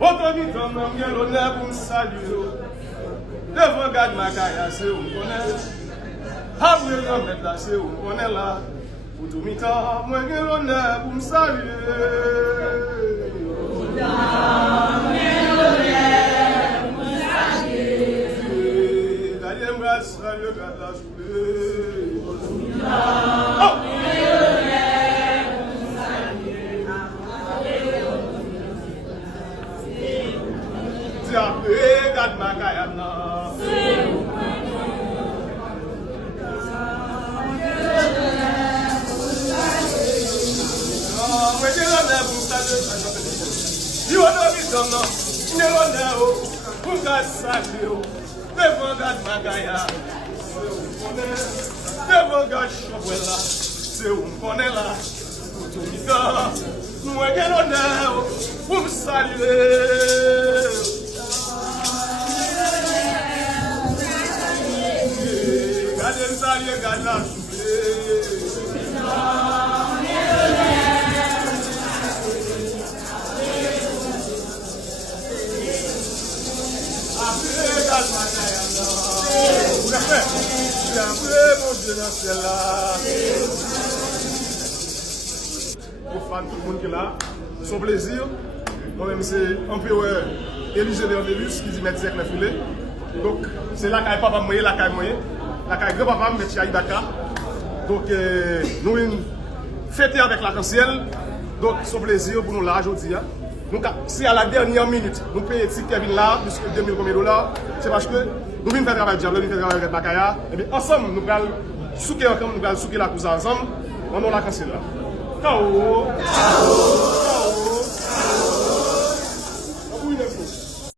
Autant m'en bien l'honneur pour me saluer. Devant garde ma caille, c'est où on connaît. Après le mettre là, c'est où on est là. Pour tout mi-temps, moi j'ai l'honneur pour me saluer. Salut, garde la soulée. Oh! Garde ma caille. C'est où on connaît là, pour tout le temps, moi j'ai l'honneur pour me saluer. Gardez le salut, gardez la soulée. Pour fan tout le monde qui est là, son plaisir. Moi-même, c'est empereur Élysée Léonélus qui dit mettre siècle filé. Donc, c'est la caille papa moyen, la caille moyen. La caille grand-papa, M. Aïdaka. Donc, nous fêter avec l'arc-en-ciel. Donc, son plaisir pour nous là aujourd'hui. Donc, si à la dernière minute, nous payons Kevin là, puisque 2000 $, c'est parce que nous venons faire travail de diable, nous venons faire travail avec Bakaya. Et bien, ensemble, nous allons souquer ensemble, nous allons souquer la cousin ensemble. On a l'arc-en-ciel là. Ciao!